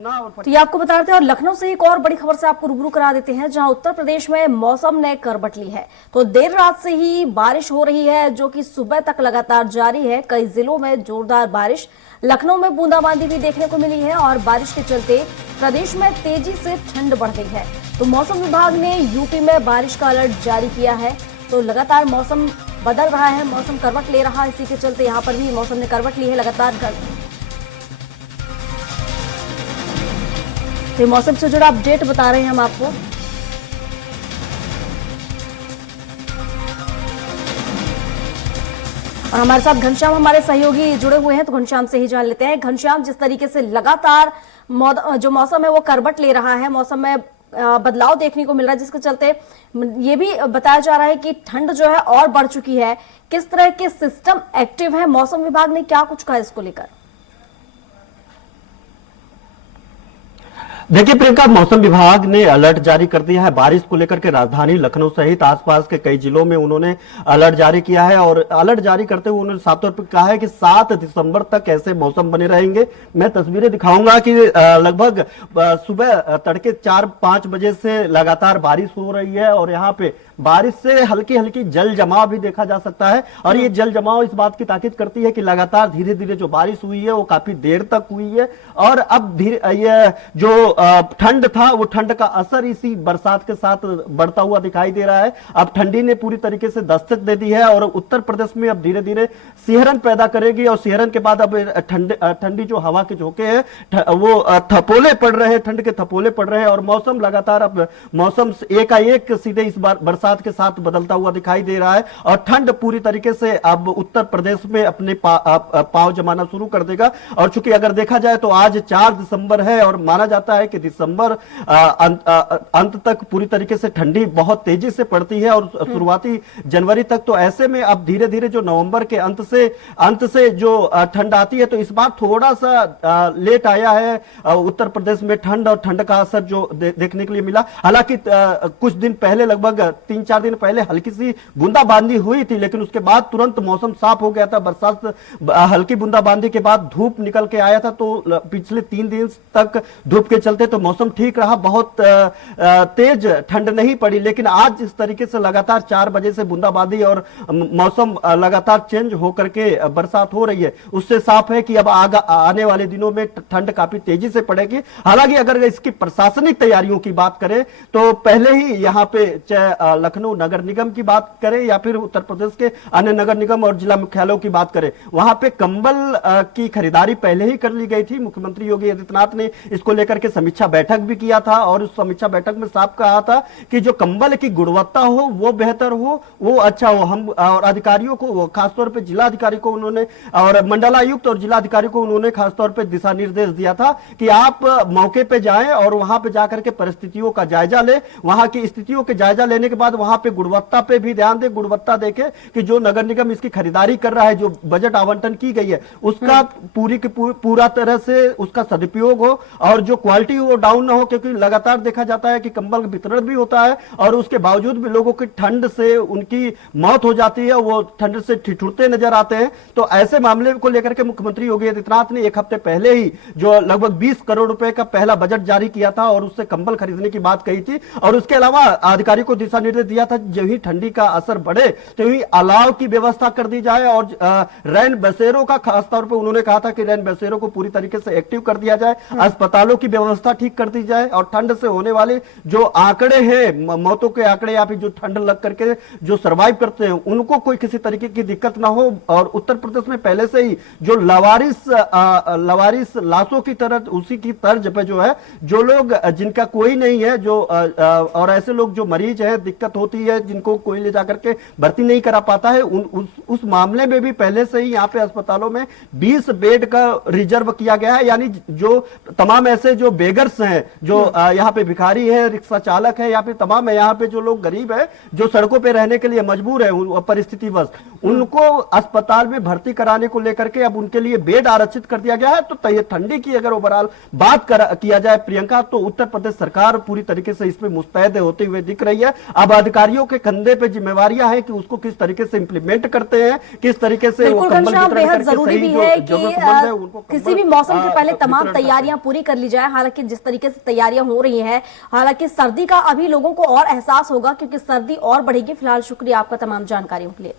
तो ये आपको बता देते हैं। और लखनऊ से एक और बड़ी खबर से आपको रूबरू करा देते हैं, जहां उत्तर प्रदेश में मौसम ने करवट ली है। तो देर रात से ही बारिश हो रही है, जो कि सुबह तक लगातार जारी है। कई जिलों में जोरदार बारिश, लखनऊ में बूंदाबांदी भी देखने को मिली है। और बारिश के चलते प्रदेश में तेजी से ठंड बढ़ गई है। तो मौसम विभाग ने यूपी में बारिश का अलर्ट जारी किया है। तो लगातार मौसम बदल रहा है, मौसम करवट ले रहा है। इसी के चलते यहाँ पर भी मौसम ने करवट ली है लगातार। तो मौसम से जुड़ा अपडेट बता रहे हैं हम आपको। और हमारे साथ घनश्याम हमारे सहयोगी जुड़े हुए हैं, तो घनश्याम से ही जान लेते हैं। घनश्याम, जिस तरीके से लगातार जो मौसम है वो करवट ले रहा है, मौसम में बदलाव देखने को मिल रहा है, जिसके चलते ये भी बताया जा रहा है कि ठंड जो है और बढ़ चुकी है। किस तरह के सिस्टम एक्टिव है, मौसम विभाग ने क्या कुछ कहा इसको लेकर? देखिए प्रियंका, मौसम विभाग ने अलर्ट जारी कर दिया है बारिश को लेकर के। राजधानी लखनऊ सहित आसपास के कई जिलों में उन्होंने अलर्ट जारी किया है। और अलर्ट जारी करते हुए उन्होंने साफ तौर पर कहा है कि 7 दिसंबर तक ऐसे मौसम बने रहेंगे। मैं तस्वीरें दिखाऊंगा कि लगभग सुबह तड़के 4-5 बजे से लगातार बारिश हो रही है। और यहाँ पे बारिश से हल्की हल्की जल जमाव भी देखा जा सकता है। और ये जल जमाव इस बात की ताकीद करती है कि लगातार धीरे धीरे जो बारिश हुई है वो काफी देर तक हुई है। और अब धीरे ये जो ठंड था वो ठंड का असर इसी बरसात के साथ बढ़ता हुआ दिखाई दे रहा है। अब ठंडी ने पूरी तरीके से दस्तक दे दी है और उत्तर प्रदेश में अब धीरे धीरे सिहरन पैदा करेगी। और सिहरन के बाद अब ठंडी जो हवा के झोंके हैं वो थपोले पड़ रहे हैं, ठंड के थपोले पड़ रहे हैं। और मौसम लगातार अब मौसम एकाएक सीधे इस बार बरसात के साथ बदलता हुआ दिखाई दे रहा है। और ठंड पूरी तरीके से अब उत्तर प्रदेश में अपने पांव जमाना शुरू कर देगा। और चूंकि अगर देखा जाए तो आज 4 दिसंबर है और माना जाता है कि दिसंबर अंत तक पूरी तरीके से ठंडी बहुत तेजी से पड़ती है और शुरुआती जनवरी तक। तो ऐसे में अब धीरे धीरे जो नवंबर के अंत से जो ठंड आती है, तो इस बार थोड़ा सा लेट आया है उत्तर प्रदेश में ठंड। और ठंड का असर जो देखने के लिए मिला, हालांकि कुछ दिन पहले लगभग 3-4 दिन पहले हल्की सी बूंदाबांदी हुई थी, लेकिन उसके बाद तुरंत मौसम साफ हो गया था। बरसात हल्की बूंदाबांदी के बाद धूप निकल के आया था। तो पिछले 3 दिन तक धूप के चलते तो मौसम ठीक रहा, बहुत तेज ठंड नहीं पड़ी। लेकिन आज इस तरीके से लगातार 4 बजे से बूंदाबांदी और मौसम लगातार चेंज होकर के बरसात हो रही है, उससे साफ है कि अब आने वाले दिनों में ठंड काफी तेजी से पड़ेगी। हालांकि अगर इसकी प्रशासनिक तैयारियों की बात करें तो पहले ही यहाँ पे लखनऊ नगर निगम की बात करें या फिर उत्तर प्रदेश के अन्य नगर निगम और जिला मुख्यालयों की बात करें, वहां पे कंबल की खरीदारी पहले ही कर ली गई थी। मुख्यमंत्री योगी आदित्यनाथ ने इसको लेकर के समीक्षा बैठक भी किया था और उस समीक्षा बैठक में साफ कहा था कि जो कंबल की गुणवत्ता हो वो बेहतर हो, वो अच्छा हो। हम और अधिकारियों को, खासतौर पर जिला अधिकारी को उन्होंने और मंडलायुक्त और जिला अधिकारी को उन्होंने खासतौर पर दिशा निर्देश दिया था कि आप मौके पे जाएं और वहां पे जाकर के परिस्थितियों का जायजा ले। वहां की स्थितियों के जायजा लेने के बाद वहां पे गुणवत्ता पे भी ध्यान दे, गुणवत्ता देखे कि जो नगर निगम इसकी खरीदारी कर रहा है, जो बजट आवंटन की गई है, उसका पूरी की पूरा तरह से उसका सदुपयोग हो और जो क्वालिटी वो डाउन ना हो। क्योंकि लगातार देखा जाता है कि कंबल वितरण भी होता है और उसके बावजूद भी लोगों की ठंड से उनकी मौत हो जाती है, वो ठंड से ठिठुरते नजर आते हैं। तो ऐसे मामले को लेकर के मुख्यमंत्री योगी आदित्यनाथ ने 1 हफ्ते पहले ही जो लगभग 20 करोड़ रुपए का पहला बजट जारी किया था और उससे कंबल खरीदने की बात कही थी। और उसके अलावा अधिकारी को दिशा निर्देश दिया था जब ही ठंडी का असर बढ़े तो ही अलाव की व्यवस्था कर दी जाए। और रैन बसेरों का खासतौर पर उन्होंने कहा था कि रैन बसेरों को पूरी तरीके से एक्टिव कर दिया जाए, अस्पतालों की व्यवस्था ठीक कर दी जाए और ठंड से होने वाले जो आंकड़े हैं, मौतों के आंकड़े या फिर जो ठंड लग करके जो सर्वाइव करते हैं, उनको कोई किसी तरीके की दिक्कत ना हो। और उत्तर प्रदेश में पहले से ही जो लवारिस लाशों की तरह उसी की तर्ज पे जो है, जो लोग जिनका कोई नहीं है, जो और ऐसे लोग जो मरीज है, दिक्कत होती है, जिनको कोई ले जाकर के भर्ती नहीं करा पाता है, उस मामले में भी पहले से ही यहाँ पे अस्पतालों में 20 बेड का रिजर्व किया गया है। यानी जो तमाम ऐसे जो बेगर्स हैं, जो यहाँ पे भिखारी है, रिक्शा चालक है या फिर तमाम यहाँ पे जो लोग गरीब है, जो सड़कों पे रहने के लिए मजबूर है परिस्थितिवश, उनको अस्पताल में भर्ती कराने को लेकर के अब उनके लिए बेड आरक्षित कर दिया गया है। तो ये ठंडी की अगर ओवरऑल बात किया जाए प्रियंका, तो उत्तर प्रदेश सरकार पूरी तरीके से इसमें मुस्तैद होते हुए दिख रही है। अब अधिकारियों के कंधे पे जिम्मेवारियां हैं कि उसको किस तरीके से इंप्लीमेंट करते हैं, किस तरीके से वो बिल्कुल कंबल घनश्याम, वितरण बेहद करके जरूरी सही भी जो है कि जरूरतमंद है उनको किसी भी कंबल, मौसम के पहले तमाम वितरण करते हैं। तैयारियां पूरी कर ली जाए। हालांकि जिस तरीके से तैयारियां हो रही हैं, हालांकि सर्दी का अभी लोगों को और एहसास होगा क्योंकि सर्दी और बढ़ेगी। फिलहाल शुक्रिया आपका तमाम जानकारियों के लिए।